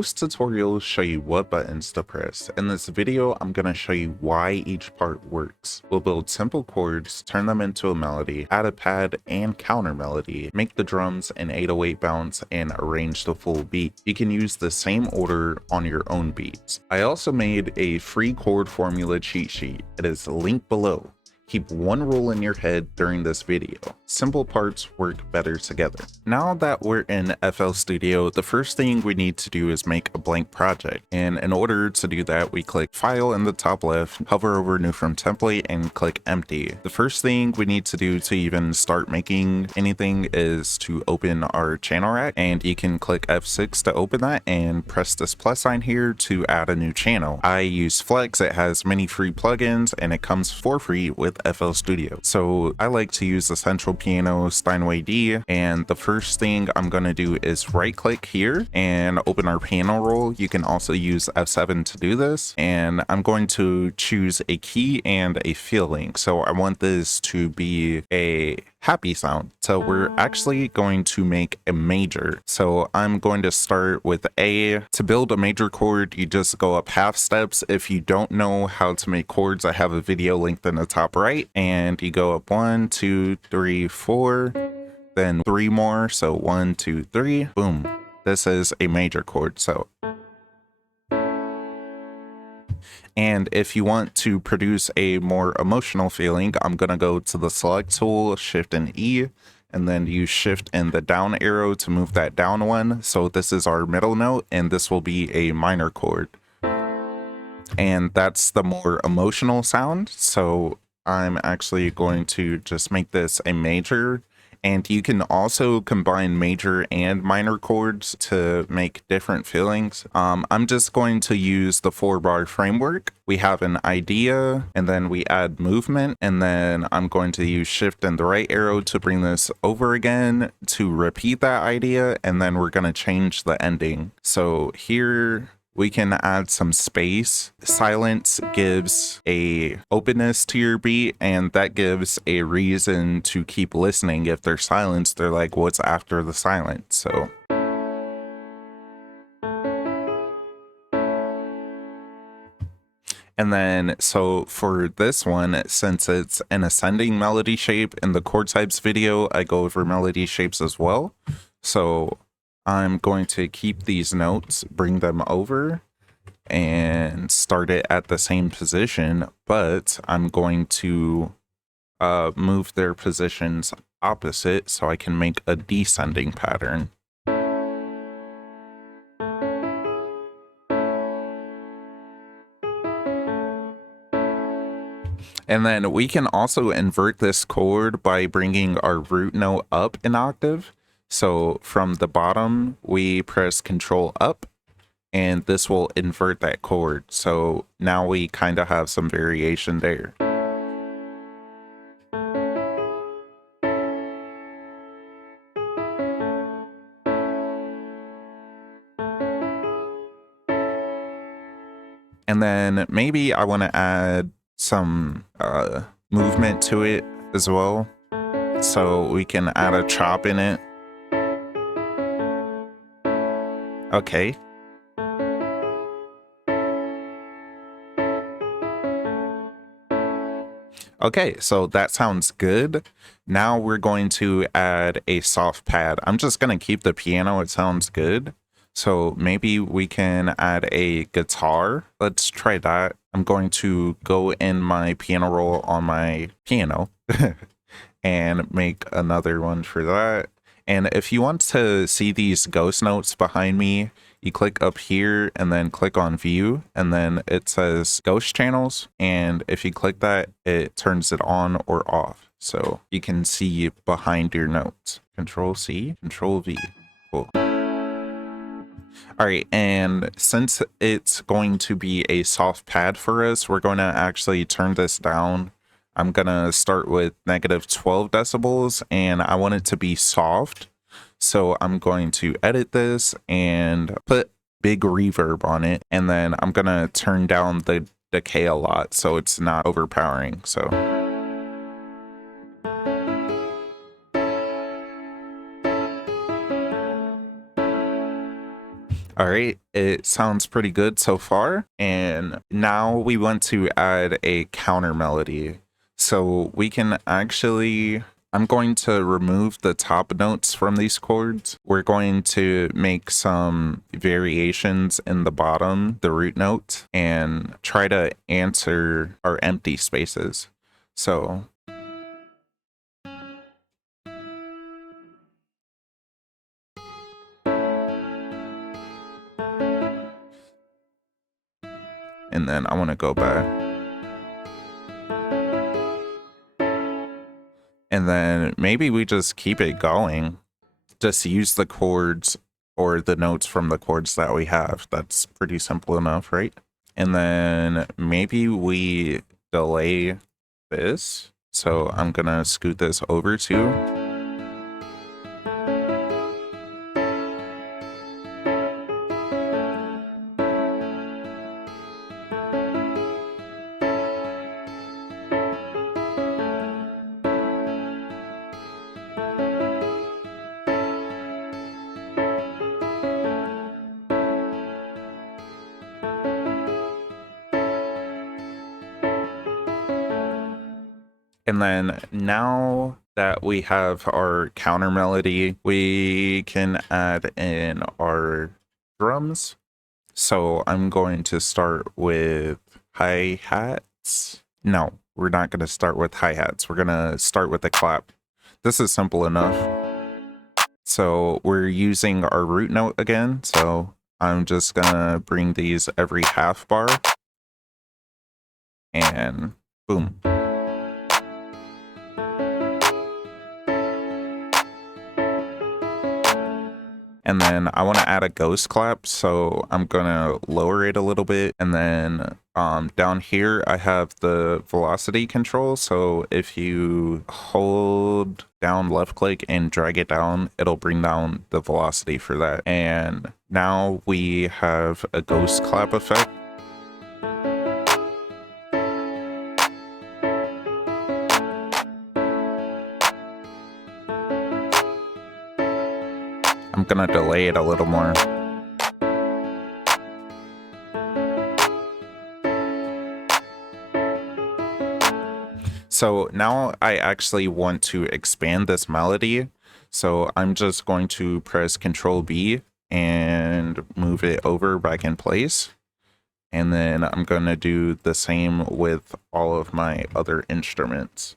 Most tutorials show you what buttons to press. In this video, I'm going to show you why each part works. We'll build simple chords, turn them into a melody, add a pad and counter melody, make the drums an 808 bounce, and arrange the full beat. You can use the same order on your own beats. I also made a free chord formula cheat sheet. It is linked below. Keep one rule in your head during this video. Simple parts work better together. Now that we're in FL Studio, the first thing we need to do is make a blank project. And in order to do that, we click File in the top left, hover over New from Template, and click Empty. The first thing we need to do to even start making anything is to open our channel rack, and you can click F6 to open that and press this plus sign here to add a new channel. I use Flex. It has many free plugins and it comes for free with FL Studio. So I like to use the central piano Steinway D, and the first thing I'm going to do is right click here and open our piano roll. You can also use F7 to do this, and I'm going to choose a key and a feeling. So I want this to be a happy sound. So we're actually going to make a major. So I'm going to start with A. To build a major chord, you just go up half steps. If you don't know how to make chords, I have a video linked in the top right, and you go up 1, 2, 3, 4, then 3 more. So 1, 2, 3, boom. This is a major chord. And if you want to produce a more emotional feeling, I'm going to go to the select tool, shift and E, and then use shift and the down arrow to move that down one. So this is our middle note, and this will be a minor chord. And that's the more emotional sound. So I'm actually going to just make this a major. And you can also combine major and minor chords to make different feelings. I'm just going to use the 4-bar framework. We have an idea, and then we add movement, and then I'm going to use shift and the right arrow to bring this over again to repeat that idea, and then we're going to change the ending. So here we can add some space. Silence gives a openness to your beat, and that gives a reason to keep listening. If there's silence, they're like, what's after the silence? So and then, so for this one, since it's an ascending melody shape in the chord types video, I go over melody shapes as well. So I'm going to keep these notes, bring them over, and start it at the same position, but I'm going to move their positions opposite so I can make a descending pattern. And then we can also invert this chord by bringing our root note up an octave. So from the bottom, we press Control up, and this will invert that chord. So now we kind of have some variation there. And then maybe I want to add some movement to it as well. So we can add a chop in it. Okay. Okay, so that sounds good. Now we're going to add a soft pad. I'm just going to keep the piano. It sounds good. So maybe we can add a guitar. Let's try that. I'm going to go in my piano roll on my piano and make another one for that. And if you want to see these ghost notes behind me, you click up here and then click on view, and then it says ghost channels. And if you click that, it turns it on or off. So you can see behind your notes. Control C, Control V. Cool. All right, and since it's going to be a soft pad for us, we're going to actually turn this down. I'm going to start with -12 decibels, and I want it to be soft. So I'm going to edit this and put big reverb on it, and then I'm going to turn down the decay a lot so it's not overpowering. So All right, it sounds pretty good so far. And now we want to add a counter melody. So we can actually, I'm going to remove the top notes from these chords. We're going to make some variations in the bottom, the root note, and try to answer our empty spaces. So and then I want to go back. And then maybe we just keep it going. Just use the chords or the notes from the chords that we have. That's pretty simple enough, right? And then maybe we delay this. So I'm gonna scoot this over to. And then now that we have our counter melody, we can add in our drums. So I'm going to start with hi-hats. No, we're not going to start with hi-hats. We're going to start with the clap. This is simple enough. So we're using our root note again. So I'm just going to bring these every half bar. And boom. And then I want to add a ghost clap, so I'm going to lower it a little bit. And then down here, I have the velocity control. So if you hold down left click and drag it down, it'll bring down the velocity for that. And now we have a ghost clap effect. I'm gonna delay it a little more. So now I actually want to expand this melody. So I'm just going to press Control B and move it over back in place. And then I'm gonna do the same with all of my other instruments.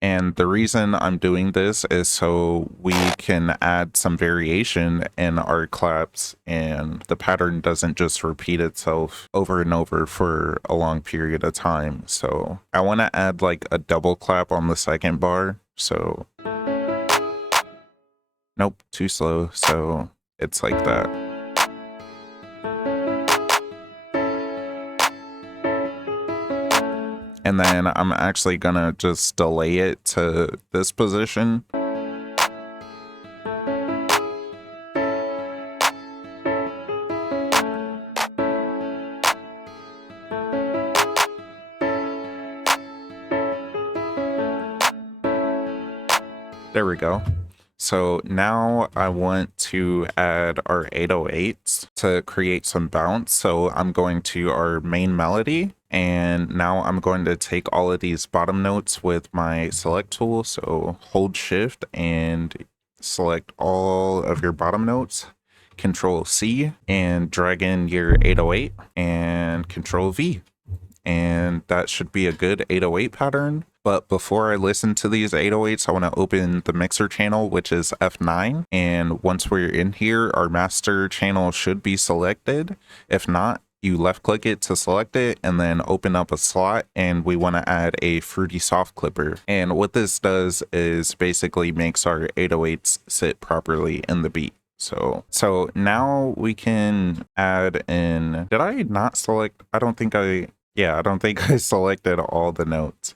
And the reason I'm doing this is so we can add some variation in our claps and the pattern doesn't just repeat itself over and over for a long period of time. So I want to add like a double clap on the second bar. So nope, too slow. So it's like that. And then I'm actually gonna just delay it to this position. There we go. So now I want to add our 808s to create some bounce. So I'm going to our main melody. And now I'm going to take all of these bottom notes with my select tool. So hold shift and select all of your bottom notes. Control C and drag in your 808 and Control V. And that should be a good 808 pattern. But before I listen to these 808s, I want to open the mixer channel, which is F9. And once we're in here, our master channel should be selected. If not, you left click it to select it and then open up a slot, and we want to add a fruity soft clipper. And what this does is basically makes our 808s sit properly in the beat. So now we can add in, did I not select? I don't think I selected all the notes.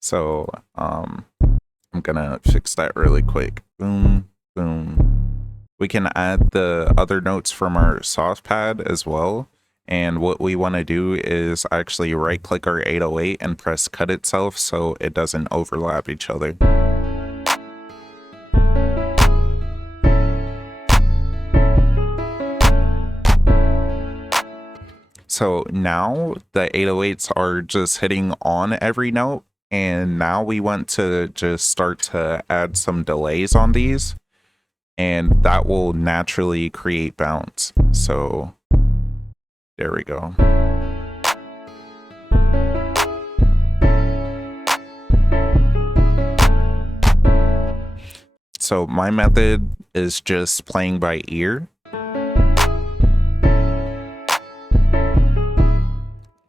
So I'm gonna fix that really quick. Boom, boom. We can add the other notes from our soft pad as well. And what we want to do is actually right click our 808 and press cut itself so it doesn't overlap each other. So now the 808s are just hitting on every note. And now we want to just start to add some delays on these. And that will naturally create bounce. So there we go. So my method is just playing by ear.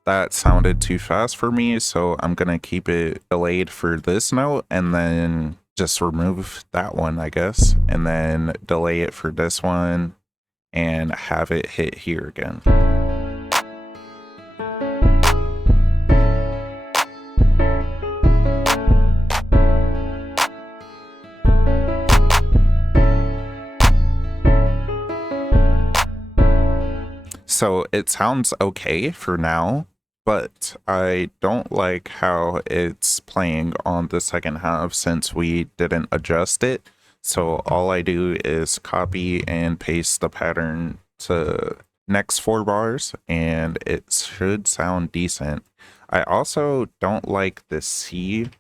That sounded too fast for me, so I'm gonna keep it delayed for this note and then just remove that one, I guess, and then delay it for this one and have it hit here again. So it sounds okay for now, but I don't like how it's playing on the second half since we didn't adjust it. So all I do is copy and paste the pattern to next 4 bars and it should sound decent. I also don't like the C,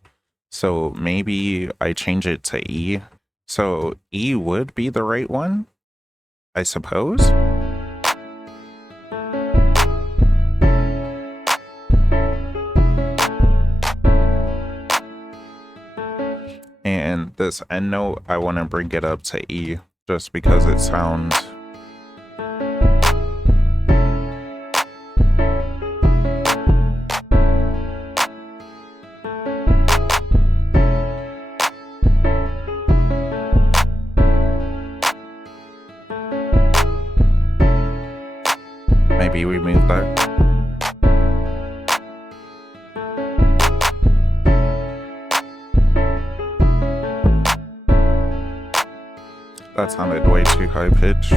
so maybe I change it to E. So E would be the right one, I suppose. And this end note, I want to bring it up to E just because it sounds... Maybe we move that. That sounded way too high pitched.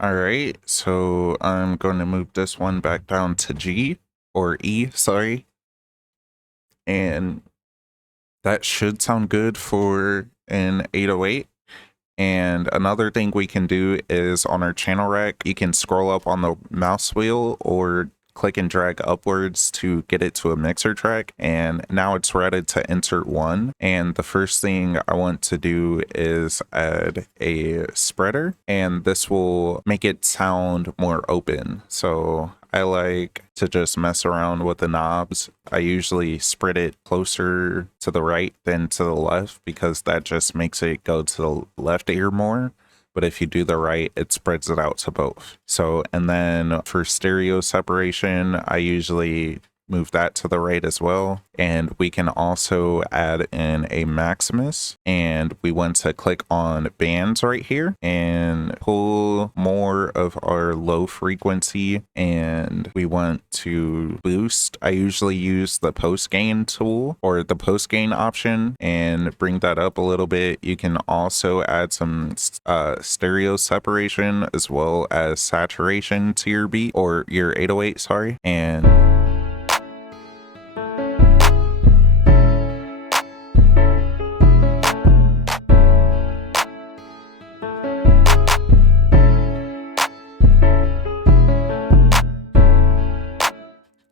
Alright, so I'm going to move this one back down to G, or E, sorry. And that should sound good for an 808. And another thing we can do is on our channel rack, you can scroll up on the mouse wheel or click and drag upwards to get it to a mixer track. And now it's ready to insert one. And the first thing I want to do is add a spreader, and this will make it sound more open. So I like to just mess around with the knobs. I usually spread it closer to the right than to the left because that just makes it go to the left ear more. But if you do the right, it spreads it out to both. So, and then for stereo separation, I usually move that to the right as well. And we can also add in a Maximus, and we want to click on bands right here and pull more of our low frequency, and we want to boost. I usually use the post gain tool or the post gain option and bring that up a little bit. You can also add some stereo separation as well as saturation to your beat or your 808, sorry. And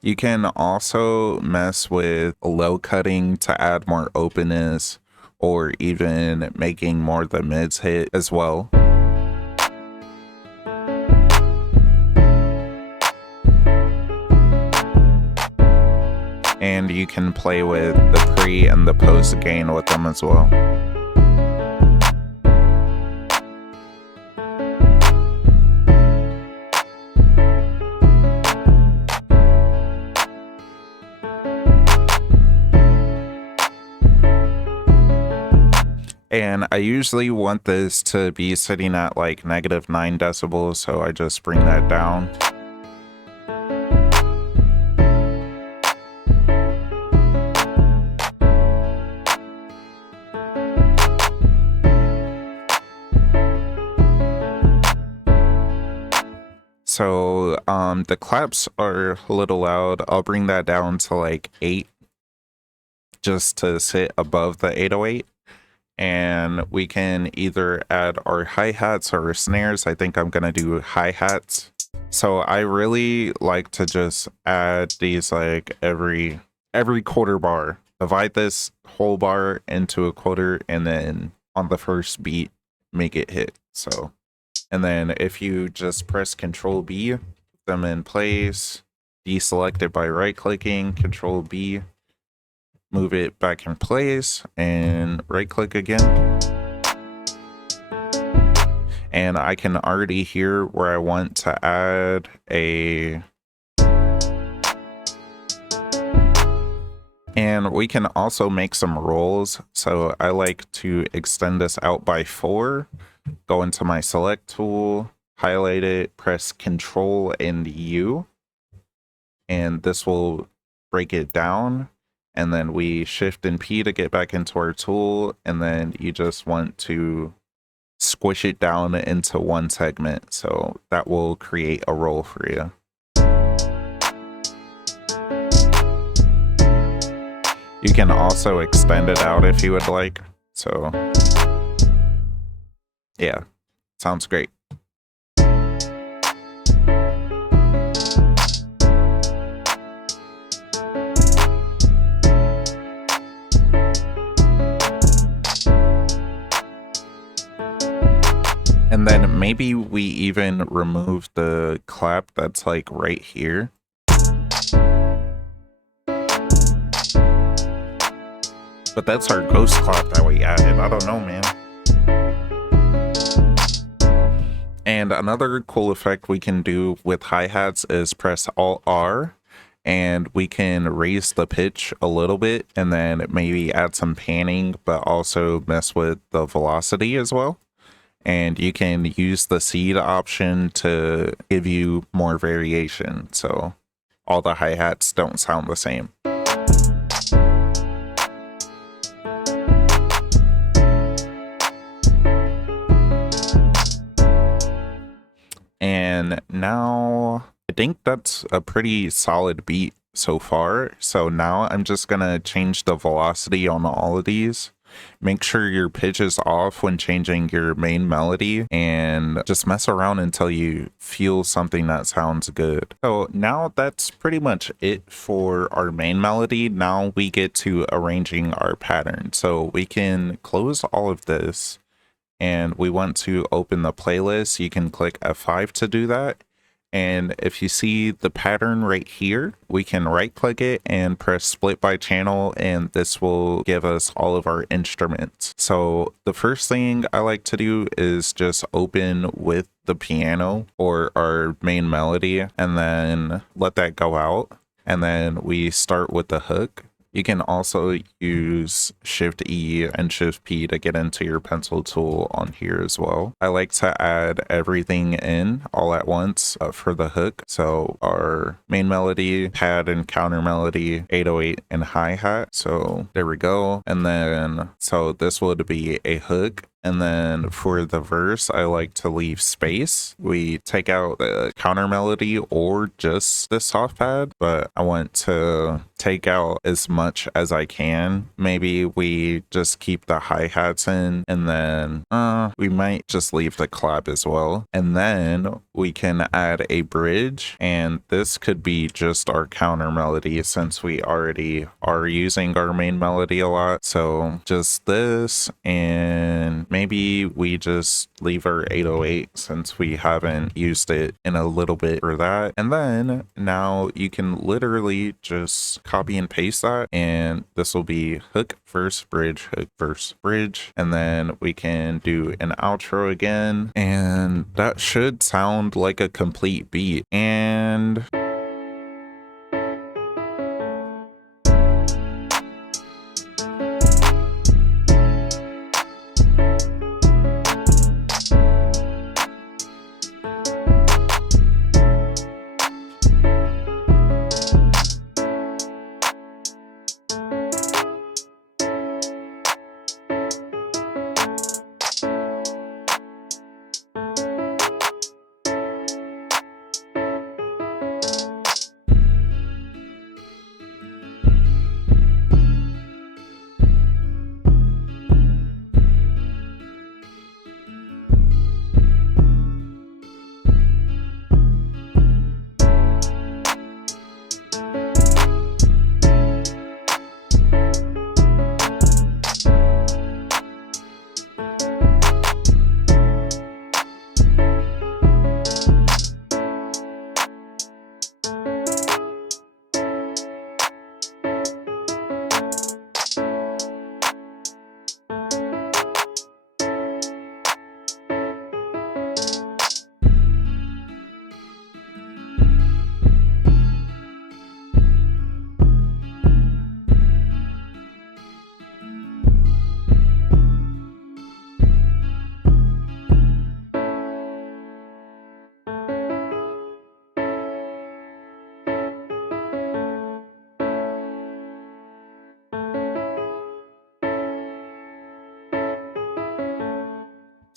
you can also mess with low cutting to add more openness, or even making more of the mids hit as well. And you can play with the pre and the post gain with them as well. And I usually want this to be sitting at like -9 decibels, so I just bring that down. So the claps are a little loud. I'll bring that down to like 8 just to sit above the 808. And we can either add our hi-hats or our snares. I think I'm gonna do hi-hats. So I really like to just add these like every quarter bar. Divide this whole bar into a quarter, and then on the first beat, make it hit. So, and then if you just press Control B, put them in place, deselect it by right clicking, Control B, move it back in place, and right click again. And I can already hear where I want to add a... And we can also make some rolls. So I like to extend this out by 4, go into my select tool, highlight it, press Control and U, and this will break it down. And then we Shift and P to get back into our tool, and then you just want to squish it down into one segment. So that will create a roll for you. You can also extend it out if you would like. So yeah, sounds great. And then maybe we even remove the clap that's like right here. But that's our ghost clap that we added. I don't know, man. And another cool effect we can do with hi-hats is press Alt-R, and we can raise the pitch a little bit, and then maybe add some panning, but also mess with the velocity as well. And you can use the seed option to give you more variation, so all the hi-hats don't sound the same. And now I think that's a pretty solid beat so far. So now I'm just gonna change the velocity on all of these. Make sure your pitch is off when changing your main melody, and just mess around until you feel something that sounds good. So now that's pretty much it for our main melody. Now we get to arranging our pattern. So we can close all of this, and we want to open the playlist. You can click F5 to do that. And if you see the pattern right here, we can right click it and press split by channel, and this will give us all of our instruments. So the first thing I like to do is just open with the piano or our main melody, and then let that go out. And then we start with the hook. You can also use Shift E and Shift P to get into your pencil tool on here as well. I like to add everything in all at once for the hook. So our main melody, pad and counter melody, 808 and hi-hat. So there we go. And then, so this would be a hook. And then for the verse, I like to leave space. We take out the counter melody or just the soft pad, but I want to take out as much as I can. Maybe we just keep the hi-hats in, and then we might just leave the clap as well. And then we can add a bridge, and this could be just our counter melody since we already are using our main melody a lot. So just this, and maybe we just leave our 808 since we haven't used it in a little bit for that. And then now you can literally just copy and paste that, and this will be hook, verse, bridge, hook, verse, bridge. And then we can do an outro again, and that should sound like a complete beat. And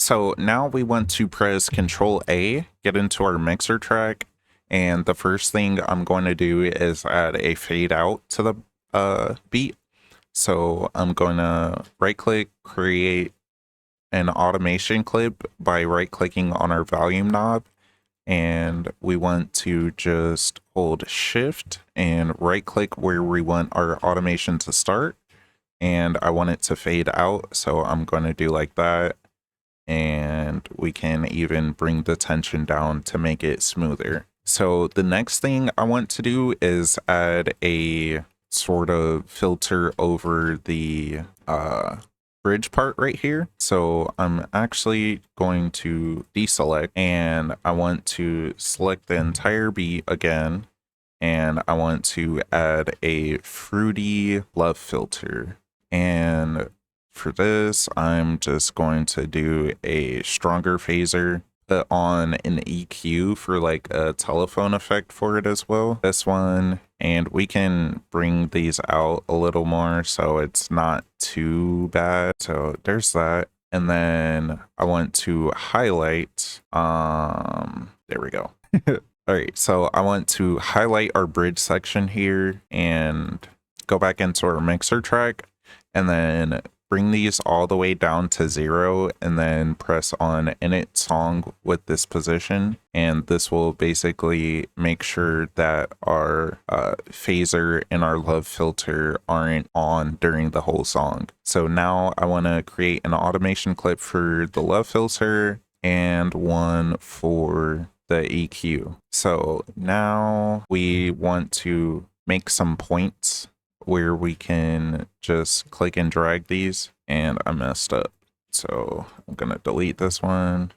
So now we want to press Control A, get into our mixer track. And the first thing I'm going to do is add a fade out to the beat. So I'm going to right click, create an automation clip by right clicking on our volume knob. And we want to just hold shift and right click where we want our automation to start. And I want it to fade out. So I'm going to do like that. And we can even bring the tension down to make it smoother. So the next thing I want to do is add a sort of filter over the bridge part right here. So I'm actually going to deselect and I want to select the entire beat again. And I want to add a fruity love filter. And for this, I'm just going to do a stronger phaser, put on an EQ for like a telephone effect for it as well. This one, and we can bring these out a little more so it's not too bad. So there's that. And then I want to highlight, there we go. All right, so I want to highlight our bridge section here and go back into our mixer track and then bring these all the way down to 0 and then press on init song with this position. And this will basically make sure that our phaser and our love filter aren't on during the whole song. So now I want to create an automation clip for the love filter and one for the EQ. So now we want to make some points where we can just click and drag these, and I messed up. So I'm gonna delete this one,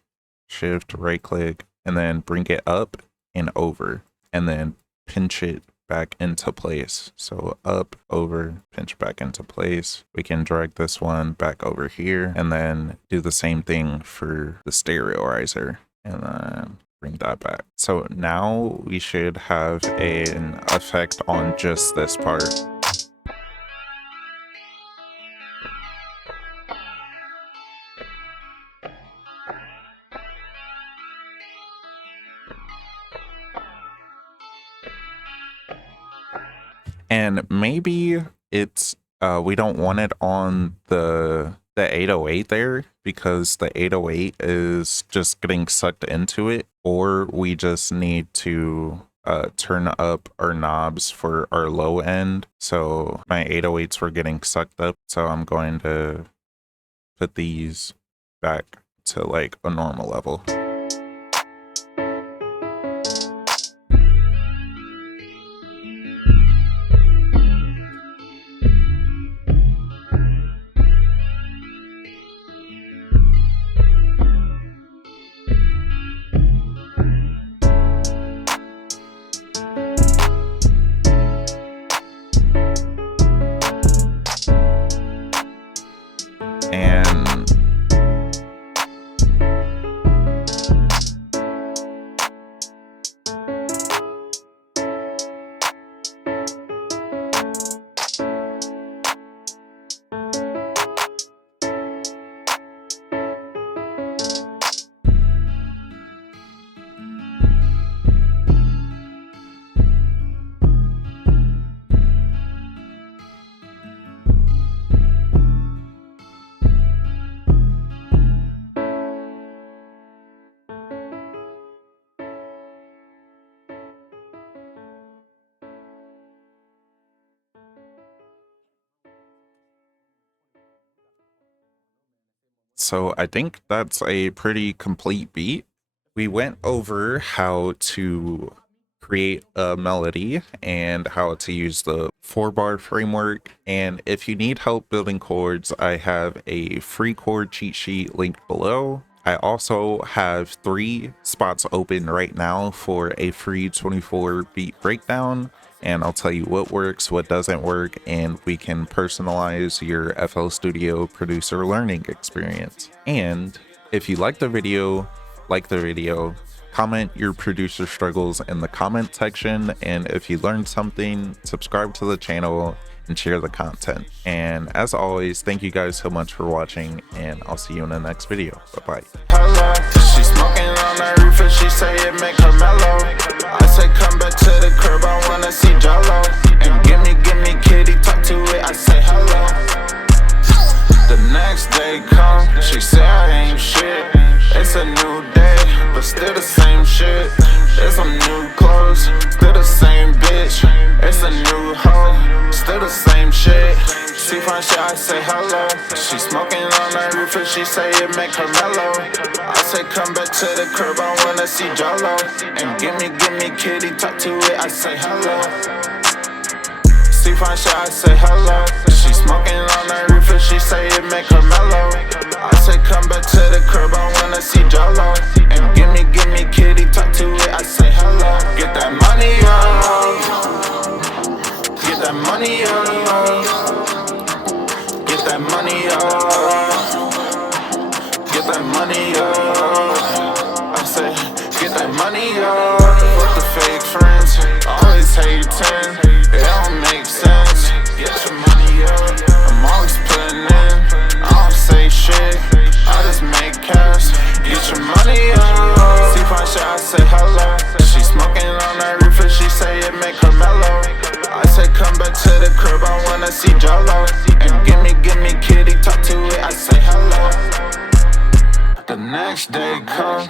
shift right click, and then bring it up and over, and then pinch it back into place. So up, over, pinch back into place. We can drag this one back over here and then do the same thing for the stereoizer and then bring that back. So now we should have an effect on just this part. And maybe it's we don't want it on the 808 there because the 808 is just getting sucked into it, or we just need to turn up our knobs for our low end. So my 808s were getting sucked up, so I'm going to put these back to like a normal level. So I think that's a pretty complete beat. We went over how to create a melody and how to use the 4-bar framework. And if you need help building chords, I have a free chord cheat sheet linked below. I also have 3 spots open right now for a free 24 beat breakdown. And I'll tell you what works, what doesn't work, and we can personalize your FL Studio producer learning experience. And if you like the video, comment your producer struggles in the comment section. And if you learned something, subscribe to the channel and share the content. And as always, thank you guys so much for watching, and I'll see you in the next video. Bye bye. She smoking on that reefer, she say it make her mellow. I say come back to the crib, I wanna see Jello. And give me kitty, talk to it, I say hello. The next day come, she say I ain't shit. It's a new day, but still the same shit. It's some new clothes, still the same bitch. It's a new hoe, still the same shit. She find shit, I say hello. She smoking on that reefer, she say it make her mellow. I say come back to the crib, I wanna see Jello. And give me kitty, talk to it, I say hello. She find shit, I say hello. She smoking on that reefer, she say it make her mellow. I say come back to the crib, I wanna see Jello. And give me kitty, talk to it, I say hello. Get that money up, get that money up, get that money up, get that money up. I say get that money up. Fuck the fake friends, always hating, it don't make sense. Get your money up, I'm always putting in, I don't say shit, I just make cash. Get your money up. See fine shit, I say hello. She smoking on that reefer, she say it make her mellow. I say come back to the crib, I wanna see Jello. And give me kitty, talk to it, I say hello. The next day come.